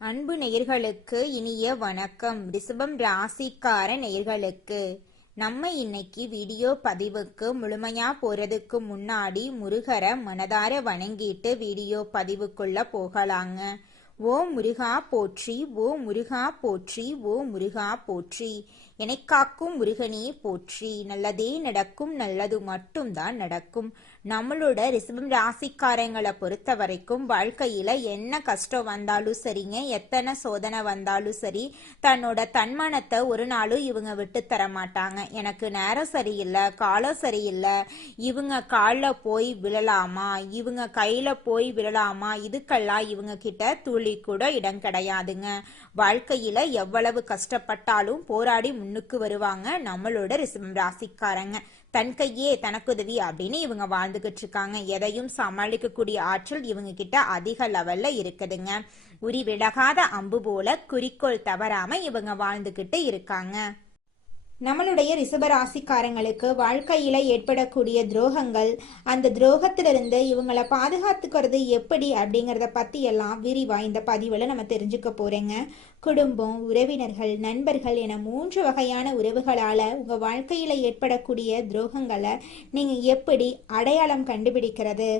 அன்பு நேயர்களுக்கு இனிய வணக்கம். ரிஷபம் ராசிக்கார நேயர்களுக்கு நம்ம இன்னைக்கு வீடியோ பதிவுக்கு முழுமையா போறதுக்கு முன்னாடி முருகரை மனதார வணங்கிட்டு வீடியோ பதிவுக்குள்ள போகலாங்க. ஓ முருகா போற்றி, ஓ முருகா போற்றி, ஓ முருகா போற்றி. என்னை காக்கும் முருகனே போற்றி. நல்லதே நடக்கும், நல்லது மட்டும்தான் நடக்கும். நம்மளோட ரிஷபம் ராசிக்காரங்களை பொறுத்த வரைக்கும் வாழ்க்கையில என்ன கஷ்டம் வந்தாலும் சரிங்க, எத்தனை சோதனை வந்தாலும் சரி, தன்னோட தன்மானத்தை ஒரு நாளும் இவங்க விட்டு தர மாட்டாங்க. எனக்கு நேரம் சரியில்லை, காலம் சரியில்லை, இவங்க காலில் போய் விழலாமா, இவங்க கையில போய் விழலாமா, இதுக்கெல்லாம் இவங்க கிட்ட துளி கூட இடம் கிடையாதுங்க. வாழ்க்கையில எவ்வளவு கஷ்டப்பட்டாலும் போராடி முன்னுக்கு வருவாங்க நம்மளோட ரிஷபம் ராசிக்காரங்க. தன் கையே தனக்குதவி அப்படின்னு இவங்க வாழ்ந்துகிட்டு இருக்காங்க. எதையும் சமாளிக்கக்கூடிய ஆற்றல் இவங்க கிட்ட அதிக லெவல்ல இருக்குதுங்க. உரி விலகாத அம்பு போல குறிக்கோள் தவறாம இவங்க வாழ்ந்துகிட்டு இருக்காங்க. நம்மளுடைய ரிஷபராசிக்காரங்களுக்கு வாழ்க்கையில ஏற்படக்கூடிய துரோகங்கள், அந்த துரோகத்திலிருந்து இவங்களை பாதுகாத்துக்கிறது எப்படி அப்படிங்கிறத பத்தி எல்லாம் விரிவா இந்த பதிவுல நம்ம தெரிஞ்சுக்க போறேங்க. குடும்பம், உறவினர்கள், நண்பர்கள் என 3 வகையான உறவுகளால உங்க வாழ்க்கையில ஏற்படக்கூடிய துரோகங்களை நீங்க எப்படி அடையாளம் கண்டுபிடிக்கிறது,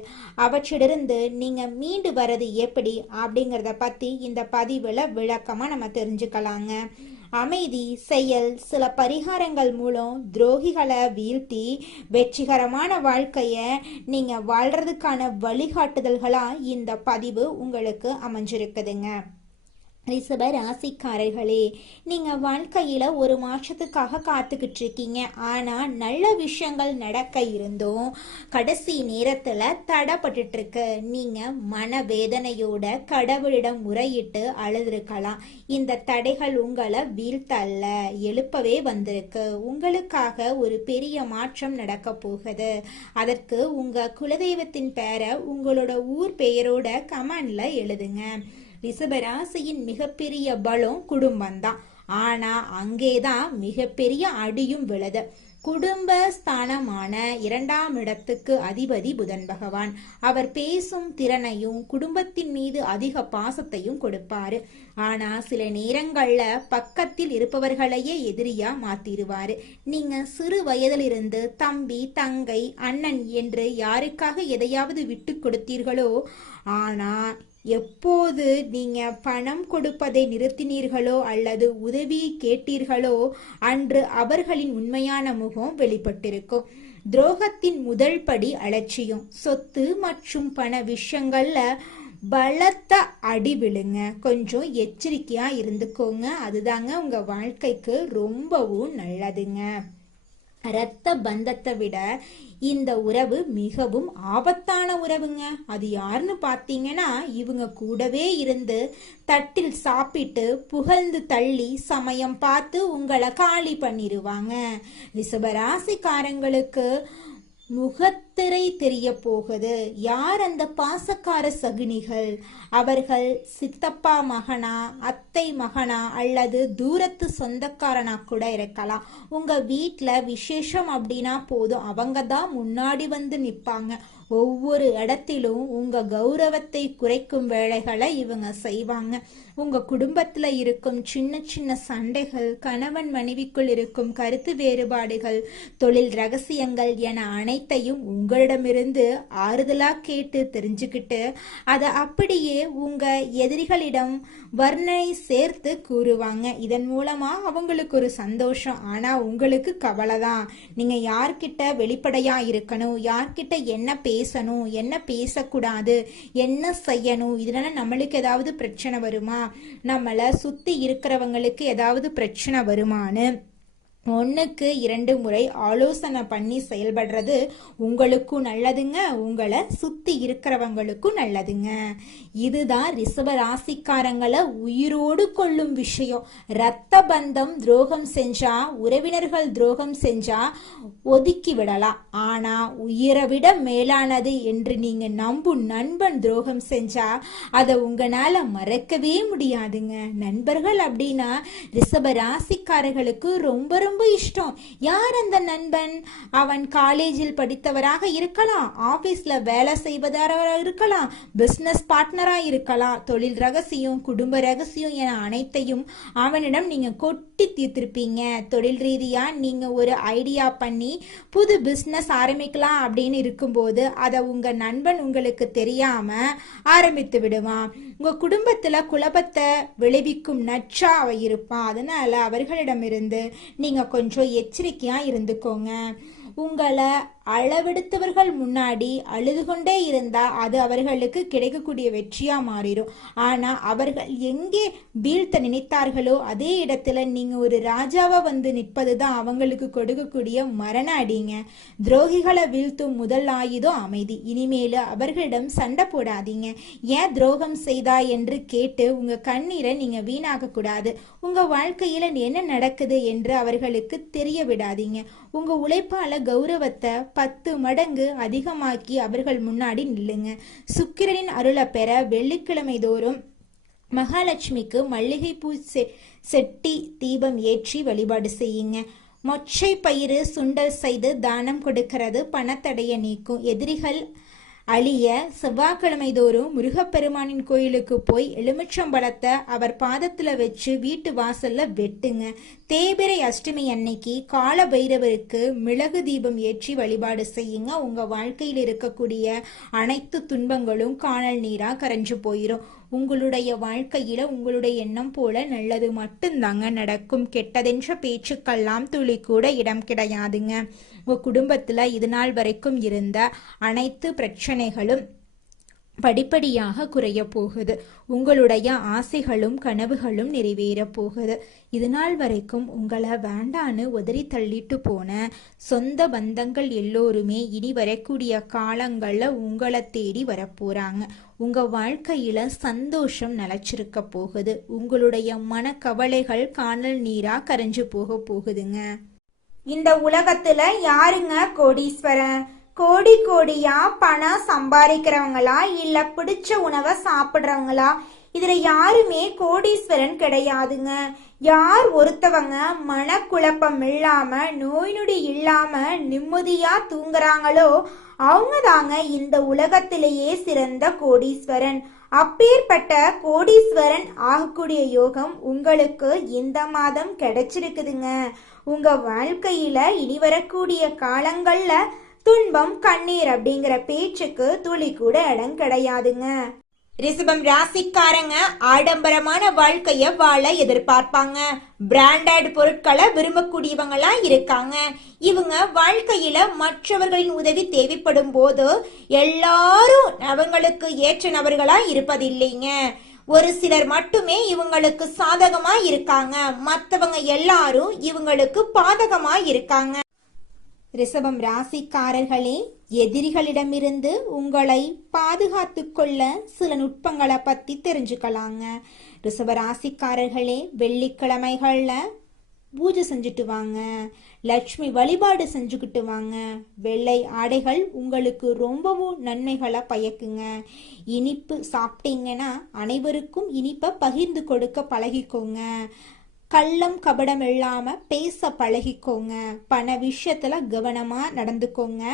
அவற்றிலிருந்து நீங்க மீண்டு வர்றது எப்படி அப்படிங்கிறத பத்தி இந்த பதிவுல விளக்கமா நம்ம தெரிஞ்சுக்கலாங்க. அமைதி, செயல், சில பரிகாரங்கள் மூலம் துரோகிகளை வீழ்த்தி வெற்றிகரமான வாழ்க்கைய நீங்க வாழ்றதுக்கான வழிகாட்டுதல்களா இந்த பதிவு உங்களுக்கு அமைஞ்சிருக்குதுங்க. ரிஷப ராசிக்காரர்களே, நீங்க வாழ்க்கையில ஒரு மாற்றத்துக்காக காத்துக்கிட்டு இருக்கீங்க. ஆனா நல்ல விஷயங்கள் நடக்க இருந்தும் கடைசி நேரத்துல தடைப்பட்டு இருக்கு. நீங்க மனவேதனையோட கடவுளிடம் முறையிட்டு அழுதுருக்கலாம். இந்த தடைகள் உங்களை வீழ்த்தல்ல, எழுப்பவே வந்திருக்கு. உங்களுக்காக ஒரு பெரிய மாற்றம் நடக்க போகுது. அதற்கு உங்க குலதெய்வத்தின் பெயரை உங்களோட ஊர் பெயரோட கமெண்ட்ல எழுதுங்க. ரிஷபராசியின் மிகப்பெரிய பலம் குடும்பம்தான். ஆனா அங்கேதான் மிகப்பெரிய அடியும் விழுது. குடும்ப ஸ்தானமான 2ஆம் இடத்துக்கு அதிபதி புதன் பகவான். அவர் பேசும் திறனையும் குடும்பத்தின் மீது அதிக பாசத்தையும் கொடுப்பாரு. ஆனா சில நேரங்கள்ல பக்கத்தில் இருப்பவர்களையே எதிரியா மாத்திருவாரு. நீங்க சிறு வயதிலிருந்து தம்பி, தங்கை, அண்ணன் என்று யாருக்காக எதையாவது விட்டு கொடுத்தீர்களோ, ஆனா எப்போது நீங்க பணம் கொடுப்பதை நிறுத்தினீர்களோ அல்லது உதவி கேட்டீர்களோ அன்று அவர்களின் உண்மையான முகம் வெளிப்பட்டிருக்கும். துரோகத்தின் முதல் படி அலட்சியம். சொத்து மற்றும் பண விஷயங்கள்ல பலத்த அடி விழுங்க. கொஞ்சம் எச்சரிக்கையா இருந்துக்கோங்க. அதுதாங்க உங்க வாழ்க்கைக்கு ரொம்பவும் நல்லதுங்க. இரத்த பந்தத்தை விட இந்த உறவு மிகவும் ஆபத்தான உறவுங்க. அது யாருன்னு பார்த்தீங்கன்னா, இவங்க கூடவே இருந்து தட்டில் சாப்பிட்டு புகழ்ந்து தள்ளி சமயம் பார்த்து உங்களை காலி பண்ணிடுவாங்க. ரிஷபராசிக்காரங்களுக்கு முகத்திரை தெரிய போகுது. யார் அந்த பாசக்கார சகுனிகள்? அவர்கள் சித்தப்பா மகனா, அத்தை மகனா அல்லது தூரத்து சொந்தக்காரனா கூட இருக்கலாம். உங்க வீட்டுல விசேஷம் அப்படின்னா போதும், அவங்க தான் முன்னாடி வந்து நிப்பாங்க. ஒவ்வொரு இடத்திலும் உங்க கௌரவத்தை குறைக்கும் வேலைகளை இவங்க செய்வாங்க. உங்க குடும்பத்துல இருக்கும் சின்ன சின்ன சண்டைகள், கணவன் மனைவிக்குள் இருக்கும் கருத்து வேறுபாடுகள், தொழில் ரகசியங்கள் என அனைத்தையும் உங்களிடமிருந்து ஆறுதலா கேட்டு தெரிஞ்சுக்கிட்டு அதை அப்படியே உங்க எதிரிகளிடம் வர்ணனை சேர்த்து கூறுவாங்க. இதன் மூலமா அவங்களுக்கு ஒரு சந்தோஷம். ஆனா உங்களுக்கு கவலைதான். நீங்க யார்கிட்ட வெளிப்படையா இருக்கணும், யார்கிட்ட என்ன பேசணும், என்ன பேசக்கூடாது, என்ன செய்யணும், இதனால நம்மளுக்கு ஏதாவது பிரச்சனை வருமா, நம்மளை சுத்தி இருக்கிறவங்களுக்கு ஏதாவது பிரச்சனை வருமானு 1க்கு 2 முறை ஆலோசனை பண்ணி செயல்படுறது உங்களுக்கும் நல்லதுங்க, உங்களை சுத்தி இருக்கிறவங்களுக்கும் நல்லதுங்க. இதுதான் ரிஷப ராசிக்காரங்களை உயிரோடு கொள்ளும் விஷயம். இரத்த பந்தம் துரோகம் செஞ்சா, உறவினர்கள் துரோகம் செஞ்சா ஒதுக்கி விடலாம். ஆனா உயிரை விட மேலானது என்று நீங்க நம்பும் நண்பன் துரோகம் செஞ்சா அதை உங்களால மறக்கவே முடியாதுங்க. நண்பர்கள் அப்படின்னா ரிஷப ராசிக்காரர்களுக்கு ரொம்ப ரொம்ப இஷ்டம். யார் அந்த நண்பன்? அவன் காலேஜில் படித்தவராக இருக்கலாம், ஆபீஸ்ல வேலை செய்வதாக இருக்கலாம், பிசினஸ் பார்ட்னரா இருக்கலாம். தொழில் ரகசியம், குடும்ப ரகசியம் என அனைத்தையும் அவனிடம் நீங்க கொட்டி தீர்த்திருப்பீங்க. தொழில் ரீதியா நீங்க ஒரு ஐடியா பண்ணி புது பிசினஸ் ஆரம்பிக்கலாம் அப்படின்னு இருக்கும்போது அதை உங்க நண்பன் உங்களுக்கு தெரியாம ஆரம்பித்து விடுவான். உங்க குடும்பத்துல குழப்பத்தை விளைவிக்கும் நச்சா அவ இருப்பான். அதனால அவர்களிடமிருந்து நீங்க கொஞ்சம் எச்சரிக்கையா இருந்துக்கோங்க. உங்களை அளவெடுத்தவர்கள் முன்னாடி அழுது கொண்டே இருந்தா அது அவர்களுக்கு கிடைக்கக்கூடிய வெற்றியா மாறிடும். ஆனா அவர்கள் எங்கே வீழ்த்த நினைத்தார்களோ அதே இடத்துல நீங்க ஒரு ராஜாவா வந்து நிற்பதுதான் அவங்களுக்கு கொடுக்கக்கூடிய மரண அடிங்க. துரோகிகளை வீழ்த்தும் முதல் ஆயுதம் அமைதி. இனிமேல அவர்களிடம் சண்டை போடாதீங்க. ஏன் துரோகம் செய்தா என்று கேட்டு உங்க கண்ணீரை நீங்க வீணாக்க கூடாது. உங்க வாழ்க்கையில என்ன நடக்குது என்று அவர்களுக்கு தெரிய விடாதீங்க. உங்க உழைப்பால கௌரவத்தை 10 மடங்கு அதிகமாக்கி அவர்கள் முன்னாடி நில்லுங்க. சுக்கிரனின் அருளை பெற வெள்ளிக்கிழமை தோறும் மகாலட்சுமிக்கு மல்லிகைப்பூ செட்டி தீபம் ஏற்றி வழிபாடு செய்யுங்க. மொச்சை பயிறு சுண்டல் செய்து தானம் கொடுக்கிறது பணத்தடைய நீக்கும். எதிரிகள் அழிய செவ்வாய்க்கிழமை தோறும் முருகப்பெருமானின் கோயிலுக்கு போய் எலுமிச்சம்பழத்தை அவர் பாதத்துல வச்சு வீட்டு வாசல்ல வெட்டுங்க. தேய்பிறை அஷ்டமி அன்னைக்கு கால பைரவருக்கு மிளகு தீபம் ஏற்றி வழிபாடு செய்யுங்க. உங்க வாழ்க்கையில் இருக்கக்கூடிய அனைத்து துன்பங்களும் காணல் நீரா கரைஞ்சு போயிடும். உங்களுடைய வாழ்க்கையில உங்களுடைய எண்ணம் போல நல்லது மட்டும்தாங்க நடக்கும். கெட்டதென்ற பேச்சுக்கெல்லாம் துளி கூட இடம் கிடையாதுங்க. உங்க குடும்பத்துல இது நாள் வரைக்கும் இருந்த அனைத்து பிரச்சனைகளும் படிப்படியாக குறைய போகுது. உங்களுடைய ஆசைகளும் கனவுகளும் நிறைவேற போகுது. இது நாள் வரைக்கும் உங்களை வேண்டான்னு உதறி தள்ளிட்டு போன சொந்த பந்தங்கள் எல்லோருமே இனி வரக்கூடிய காலங்கள்ல உங்களை தேடி வரப்போறாங்க. உங்க வாழ்க்கையில சந்தோஷம் நிலைச்சிருக்க போகுது. உங்களுடைய மனக்கவலைகள் காணல் நீரா கரைஞ்சு போக போகுதுங்க. இந்த உலகத்துல யாருங்க கோடீஸ்வரன்? கோடி கோடியா பணம் சம்பாதிக்கிறவங்களா இல்ல பிடிச்ச உணவை சாப்பிடுறவங்களா? இதுல யாருமே கோடீஸ்வரன் கிடையாதுங்க. யார் ஒருத்தவங்க மனக்குழப்பம் இல்லாம நோய் நொடி இல்லாம நிம்மதியா தூங்குறாங்களோ அவங்க தாங்க இந்த உலகத்திலேயே சிறந்த கோடீஸ்வரன். அப்பேற்பட்ட கோடீஸ்வரன் ஆகக்கூடிய யோகம் உங்களுக்கு இந்த மாதம் கிடைச்சிருக்குதுங்க. உங்க வாழ்க்கையில இனி வரக்கூடிய காலங்கள்ல துன்பம் கண்ணீர் அப்படிங்கிற பேச்சுக்கு துளி கூட இடம் கிடையாதுங்க. ரிஷபம் ராசிக்காரங்க ஆடம்பரமான வாழ்க்கைய வாழ எதிர்பார்ப்பாங்க. பிராண்டட் பொருட்களை விரும்பக்கூடியவங்களா இருக்காங்க. இவங்க வாழ்க்கையில மற்றவர்களின் உதவி தேவைப்படும் போது எல்லாரும் அவங்களுக்கு ஏற்ற நபர்களா இருப்பதில்லைங்க. ஒரு சிலர் மட்டுமே இவங்களுக்கு சாதகமா இருக்காங்க, மற்றவங்க எல்லாரும் இவங்களுக்கு பாதகமா இருக்காங்க. ரிஷபம் ராசிக்காரர்களே, எதிரிகளிடமிருந்து உங்களை பாதுகாத்து கொள்ள சில நுட்பங்களை பத்தி தெரிஞ்சுக்கலாங்க. ரிஷப ராசிக்காரர்களே, வெள்ளிக்கிழமைகள்ல பூஜை செஞ்சுட்டு வாங்க. லட்சுமி வழிபாடு செஞ்சுக்கிட்டு வாங்க. வெள்ளை ஆடைகள் உங்களுக்கு ரொம்பவும் நன்மைகளை பயக்குங்க. இனிப்பு சாப்பிட்டீங்கன்னா அனைவருக்கும் இனிப்பை பகிர்ந்து கொடுக்க பழகிக்கோங்க. கள்ளம் கபடம் இல்லாம பேச பழகிக்கோங்க. பண விஷயத்துல கவனமா நடந்துக்கோங்க.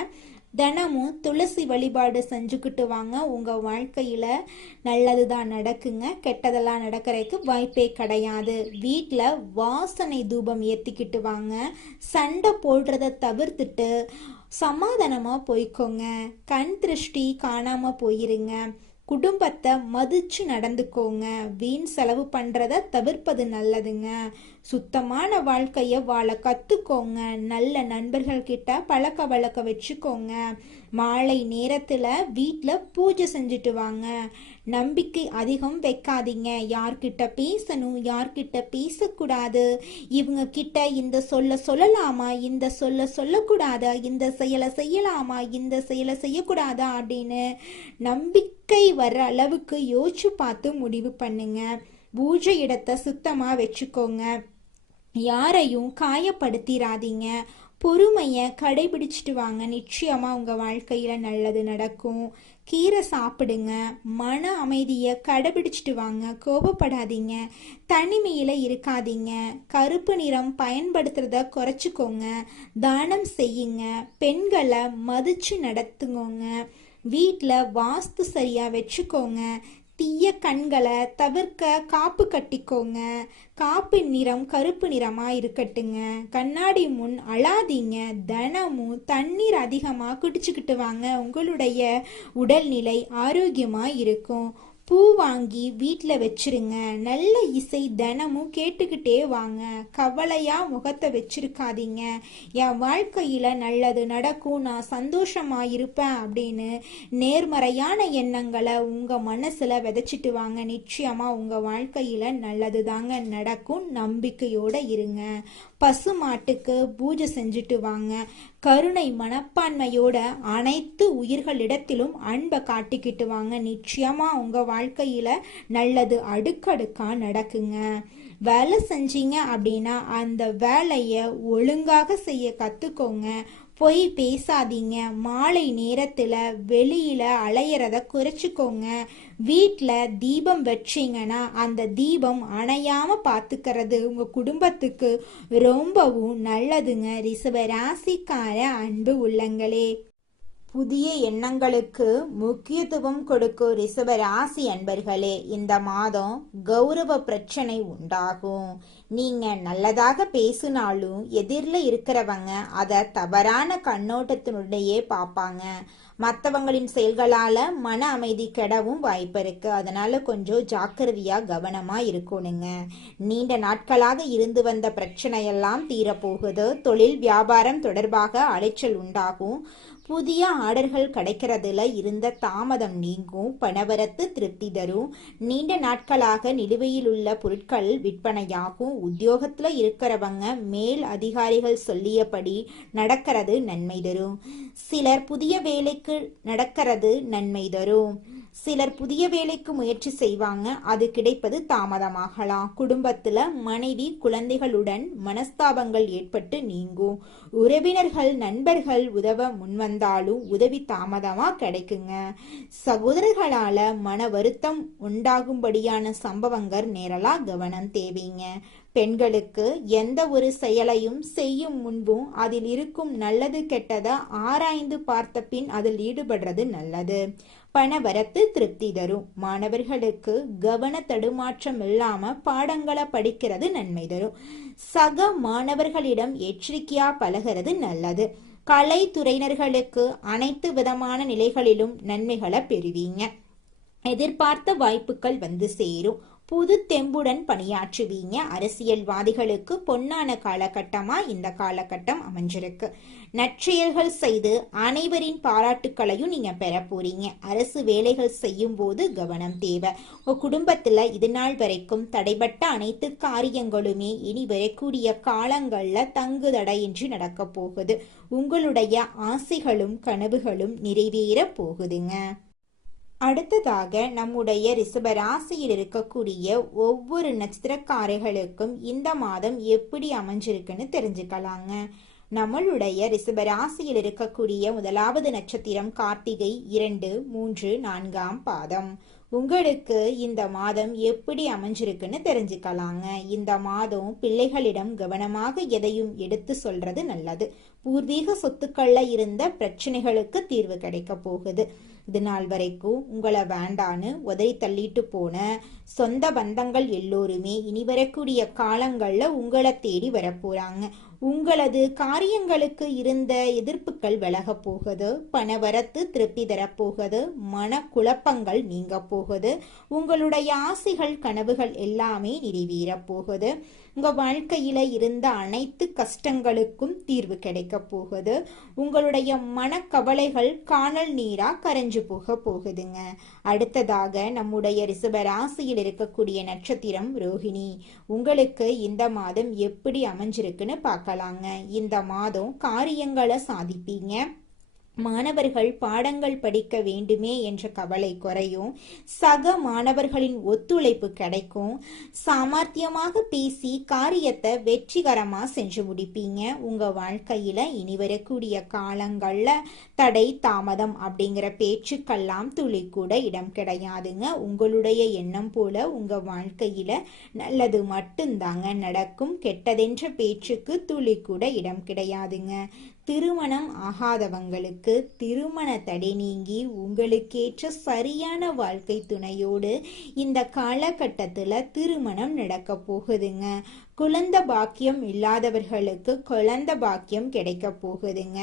தினமும் துளசி வழிபாடு செஞ்சுக்கிட்டு வாங்க. உங்க வாழ்க்கையில நல்லதுதான் நடக்குங்க, கெட்டதெல்லாம் நடக்கிறதுக்கு வாய்ப்பே கிடையாது. வீட்டில் வாசனை தூபம் ஏற்றிக்கிட்டு வாங்க. சண்டை போடுறத தவிர்த்துட்டு சமாதானமா போய்க்கோங்க. கண் திருஷ்டி காணாம போயிருங்க. குடும்பத்தை மதிச்சு நடந்துக்கோங்க. வீண் செலவு பண்றத தவிர்ப்பது நல்லதுங்க. சுத்தமான வாழ்க்கைய வாழ கத்துக்கோங்க. நல்ல நண்பர்கள் கிட்ட பழக்க வழக்க வச்சுக்கோங்க. மாலை நேரத்துல வீட்டுல பூஜை செஞ்சுட்டு வாங்க. நம்பிக்கை அதிகம் வைக்காதீங்க. யார்கிட்ட பேசணும், யார்கிட்ட பேசக்கூடாது, இவங்க கிட்ட இந்த சொல்ல சொல்லலாமா, இந்த சொல்ல சொல்லக்கூடாதா, இந்த செயலை செய்யலாமா, இந்த செயலை செய்யக்கூடாதா அப்படின்னு நம்பிக்கை வர்ற அளவுக்கு யோசிச்சு பார்த்து முடிவு பண்ணுங்க. பூஜை இடத்தை சுத்தமா வச்சுக்கோங்க. யாரையும் காயப்படுத்திடாதீங்க. பொறுமையை கடைபிடிச்சிட்டு வாங்க. நிச்சயமா உங்க வாழ்க்கையில நல்லது நடக்கும். கீரை சாப்பிடுங்க, மன அமைதியை கடைபிடிச்சிட்டு வாங்க, கோபப்படாதீங்க, தனிமையில் இருக்காதீங்க, கருப்பு நிறம் பயன்படுத்துறத குறைச்சிக்கோங்க, தானம் செய்யுங்க, பெண்களை மதிச்சு நடத்துங்கோங்க, வீட்டில் வாஸ்து சரியாக வச்சுக்கோங்க, தீய கண்களை தவிர்க்க காப்பு கட்டிக்கோங்க, காப்பு நிறம் கருப்பு நிறமா இருக்கட்டுங்க, கண்ணாடி முன் அழாதீங்க, தினமும் தண்ணீர் அதிகமாக குடிச்சுக்கிட்டு வாங்க, உங்களுடைய உடல்நிலை ஆரோக்கியமா இருக்கும். பூ வாங்கி வீட்டில் வச்சிருங்க, நல்ல இசை தினமும் கேட்டுக்கிட்டே வாங்க, கவலையா முகத்தை வச்சிருக்காதீங்க, என் வாழ்க்கையில் நல்லது நடக்கும், நான் சந்தோஷமா இருப்பேன் அப்படின்னு நேர்மறையான எண்ணங்களை உங்கள் மனசில் விதைச்சிட்டு வாங்க. நிச்சயமாக உங்கள் வாழ்க்கையில் நல்லது தாங்க நடக்கும். நம்பிக்கையோடு இருங்க. பசு மாட்டுக்கு பூஜை செஞ்சுட்டு வாங்க. கருணை மனப்பான்மையோட அனைத்து உயிர்களிடத்திலும் அன்பை காட்டிக்கிட்டு வாங்க. நிச்சயமா உங்க வாழ்க்கையில நல்லது அடுக்கடுக்கா நடக்குங்க. வேலை செஞ்சீங்க அப்படின்னா அந்த வேலையை ஒழுங்காக செய்ய கத்துக்கோங்க. பொய் பேசாதீங்க. மாலை நேரத்தில் வெளியில் அலையிறத குறைச்சிக்கோங்க. வீட்டில் தீபம் வச்சிங்கன்னா அந்த தீபம் அணையாமல் பார்த்துக்கிறது உங்கள் குடும்பத்துக்கு ரொம்பவும் நல்லதுங்க. ரிஷப ராசிக்கார அன்பு உள்ளங்களே, புதிய எண்ணங்களுக்கு முக்கியத்துவம் கொடுக்கும் ரிஷப ராசி அன்பர்களே, இந்த மாதம் கௌரவ பிரச்சனை உண்டாகும். நீங்க நல்லதாக பேசினாலும் எதிரில் இருக்கிறவங்க அதை தவறான கண்ணோட்டத்தினுடையே பார்ப்பாங்க. மற்றவங்களின் செயல்களால மன அமைதி கெடவும் வாய்ப்பு இருக்கு. அதனால கொஞ்சம் ஜாக்கிரதையா கவனமா இருக்கணுங்க. நீண்ட நாட்களாக இருந்து வந்த பிரச்சனையெல்லாம் தீரப்போகுது. தொழில் வியாபாரம் தொடர்பாக அலைச்சல் உண்டாகும். புதிய ஆர்டர்கள் கிடைக்கிறதுல இருந்த தாமதம் நீங்கும். பணவரத்து திருப்தி தரும். நீண்ட நாட்களாக நிலுவையில் உள்ள பொருட்கள் விற்பனையாகும். உத்தியோகத்துல இருக்கிறவங்க மேல் அதிகாரிகள் சொல்லியபடி நடக்கிறது நன்மை தரும். சிலர் புதிய வேலைக்கு நடக்கிறது நன்மை தரும். சிலர் புதிய வேலைக்கு முயற்சி செய்வாங்க, அது கிடைப்பது தாமதமாகலாம். குடும்பத்துல மனைவி குழந்தைகளுடன் மனஸ்தாபங்கள் ஏற்பட்டு நீங்கும். உறவினர்கள் நண்பர்கள் உதவ முன்வந்தாலும் உதவி தாமதமா கிடைக்குங்க. சகோதரர்களால மன வருத்தம் உண்டாகும்படியான சம்பவங்கள் நேரலாம் கவனம் தேவைங்க. பெண்களுக்கு எந்த ஒரு செயலையும் செய்யும் முன்பும் அதில் இருக்கும் நல்லது கெட்டதை ஆராய்ந்து பார்த்த பின் அதில் ஈடுபடுறது நல்லது. பணவரத்து திருப்தி தரும். மாணவர்களுக்கு கவன தடுமாற்றம் இல்லாம பாடங்களை படிக்கிறது நன்மை தரும். சக மாணவர்களிடம் எச்சரிக்கையா பழகிறது நல்லது. கலைத்துறையினர்களுக்கு அனைத்து விதமான நிலைகளிலும் நன்மைகளை பெறுவீங்க. எதிர்பார்த்த வாய்ப்புகள் வந்து சேரும். புது தெம்புடன் பணியாற்றுவீங்க. அரசியல்வாதிகளுக்கு பொன்னான காலகட்டமா இந்த காலகட்டம் அமைஞ்சிருக்கு. நற்செயல்கள் செய்து அனைவரின் பாராட்டுக்களையும் நீங்க பெற போறீங்க. அரசு வேலைகள் செய்யும் போது கவனம் தேவை. உங்க குடும்பத்துல இது நாள் வரைக்கும் தடைபட்ட அனைத்து காரியங்களுமே இனி வரக்கூடிய காலங்கள்ல தங்கு தடையின்றி நடக்க போகுது. உங்களுடைய ஆசைகளும் கனவுகளும் நிறைவேற போகுதுங்க. அடுத்ததாக நம்முடைய ரிஷப ராசியில் இருக்கக்கூடிய ஒவ்வொரு நட்சத்திரக்காரர்களுக்கும் இந்த மாதம் எப்படி அமைஞ்சிருக்குன்னு தெரிஞ்சுக்கலாங்க. நம்மளுடைய ரிஷப ராசியில் இருக்கக்கூடிய முதலாவது நட்சத்திரம் கார்த்திகை 2, 3, 4ஆம் பாதம். உங்களுக்கு இந்த மாதம் எப்படி அமைஞ்சிருக்குன்னு தெரிஞ்சுக்கலாங்க. இந்த மாதம் பிள்ளைகளிடம் கவனமாக எதையும் எடுத்து சொல்றது நல்லது. பூர்வீக சொத்துக்கள்ல இருந்த பிரச்சனைகளுக்கு தீர்வு கிடைக்க போகுது. இது நாள் வரைக்கும் உங்களை வேண்டான்னு உதறி தள்ளிட்டு போன சொந்த பந்தங்கள் எல்லோருமே இனி வரக்கூடிய காலங்கள்ல உங்களை தேடி வரப்போறாங்க. உங்களது காரியங்களுக்கு இருந்த எதிர்ப்புகள் விலக போகுது. பணவரத்து திருப்தி தரப்போகுது. மன குழப்பங்கள் நீங்க போகுது. உங்களுடைய ஆசைகள் கனவுகள் எல்லாமே நிறைவேற போகுது. உங்க வாழ்க்கையில இருந்த அனைத்து கஷ்டங்களுக்கும் தீர்வு கிடைக்க போகுது. உங்களுடைய மனக்கவலைகள் காணல் நீரா கரைஞ்சு போக போகுதுங்க. அடுத்ததாக நம்முடைய ரிஷப ராசியில் இருக்கக்கூடிய நட்சத்திரம் ரோஹிணி. உங்களுக்கு இந்த மாதம் எப்படி அமைஞ்சிருக்குன்னு பார்க்கலாங்க. இந்த மாதம் காரியங்களை சாதிப்பீங்க. மாணவர்கள் பாடங்கள் படிக்க வேண்டுமே என்ற கவலை குறையும். சக மாணவர்களின் ஒத்துழைப்பு கிடைக்கும். சாமர்த்தியமாக பேசி காரியத்தை வெற்றிகரமா செஞ்சு முடிப்பீங்க. உங்க வாழ்க்கையில இனி வரக்கூடிய காலங்கள்ல தடை தாமதம் அப்படிங்கிற பேச்சுக்கெல்லாம் துளி கூட இடம் கிடையாதுங்க. உங்களுடைய எண்ணம் போல உங்க வாழ்க்கையில நல்லது மட்டும்தாங்க நடக்கும். கெட்டதென்ற பேச்சுக்கு துளி கூட இடம் கிடையாதுங்க. திருமணம் ஆகாதவங்களுக்கு திருமண தடை நீங்கி உங்களுக்கேற்ற சரியான வாழ்க்கை துணையோடு இந்த காலகட்டத்தில் திருமணம் நடக்க போகுதுங்க. குழந்தை பாக்கியம் இல்லாதவர்களுக்கு குழந்தை பாக்கியம் கிடைக்க போகுதுங்க.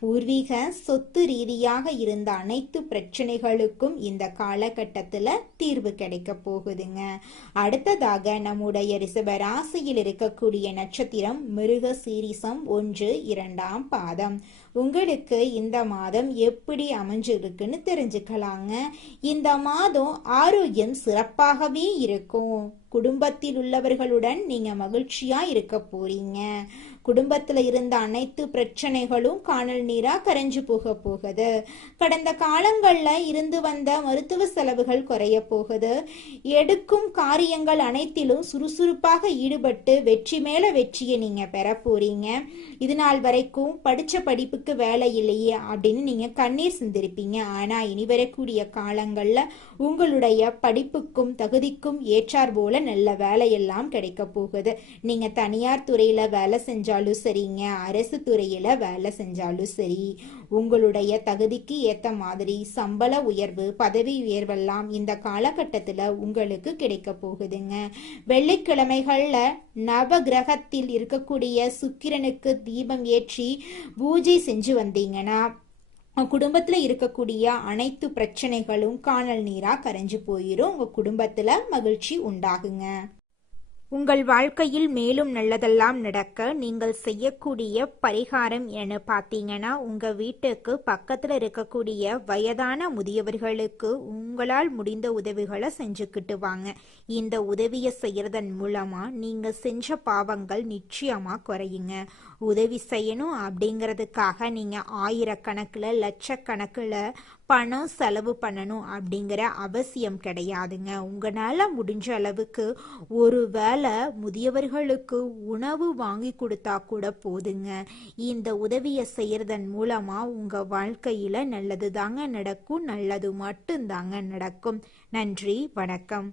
பூர்வீக சொத்து ரீதியாக இருந்த அனைத்து பிரச்சனைகளுக்கும் இந்த காலகட்டத்தில் தீர்வு கிடைக்க போகுதுங்க. அடுத்ததாக நம்முடைய ரிஷப ராசியில் இருக்கக்கூடிய நட்சத்திரம் மிருக சீரிசம் 1, 2ஆம் பாதம். உங்களுக்கு இந்த மாதம் எப்படி அமைஞ்சிருக்குன்னு தெரிஞ்சுக்கலாங்க. இந்த மாதம் ஆரோக்கியம் சிறப்பாகவே இருக்கும். குடும்பத்தில் உள்ளவர்களுடன் நீங்க மகிழ்ச்சியா இருக்க போறீங்க. குடும்பத்துல இருந்த அனைத்து பிரச்சனைகளும் காணல் நீரா கரைஞ்சு போகுது. கடந்த காலங்கள்ல இருந்து வந்த மருத்துவ செலவுகள் குறைய போகுது. எடுக்கும் காரியங்கள் அனைத்திலும் சுறுசுறுப்பாக ஈடுபட்டு வெற்றி மேல வெற்றியை நீங்க பெற போறீங்க. இது நாள் வரைக்கும் படிச்ச படிப்புக்கு வேலை இல்லையே அப்படின்னு நீங்க கண்ணீர் சிந்திருப்பீங்க. ஆனா இனி வரக்கூடிய காலங்கள்ல உங்களுடைய படிப்புக்கும் தகுதிக்கும் ஏற்றார் போல நல்ல வேலையெல்லாம் கிடைக்க போகுது. நீங்க தனியார் துறையில வேலை செஞ்சாலும் சரிங்க, அரசு துறையில வேலை செஞ்சாலும் சரி, உங்களுடைய தகுதிக்கு ஏத்த மாதிரி சம்பள உயர்வு பதவி உயர்வெல்லாம் இந்த காலகட்டத்துல உங்களுக்கு கிடைக்க போகுதுங்க. வெள்ளிக்கிழமைகள்ல நவ கிரகத்தில் இருக்கக்கூடிய சுக்கிரனுக்கு தீபம் ஏற்றி பூஜை செஞ்சு வந்தீங்கன்னா குடும்பத்துல இருக்கக்கூடிய அனைத்து பிரச்சனைகளும் காணல் நீரா கரைஞ்சு போயிரும். உங்க குடும்பத்துல மகிழ்ச்சி உண்டாகுங்க. உங்கள் வாழ்க்கையில் மேலும் நல்லதெல்லாம் நடக்க நீங்கள் செய்யக்கூடிய பரிகாரம் என பார்த்தீங்கன்னா, உங்க வீட்டுக்கு பக்கத்துல இருக்கக்கூடிய வயதான முதியவர்களுக்கு உங்களால் முடிந்த உதவிகளை செஞ்சுக்கிட்டு வாங்க. இந்த உதவியை செய்யறதன் மூலமா நீங்க செஞ்ச பாவங்கள் நிச்சயமா குறையுங்க. உதவி செய்யணும் அப்படிங்கிறதுக்காக நீங்க ஆயிரக்கணக்கில் லட்சக்கணக்கில் பணம் செலவு பண்ணணும் அப்படிங்கிற அவசியம் கிடையாதுங்க. உங்களால் முடிஞ்ச அளவுக்கு ஒரு வேளை முதியவர்களுக்கு உணவு வாங்கி கொடுத்தா கூட போதுங்க. இந்த உதவியை செய்யறதன் மூலமா உங்க வாழ்க்கையில நல்லது தாங்க நடக்கும். நல்லது மட்டும்தாங்க நடக்கும். நன்றி, வணக்கம்.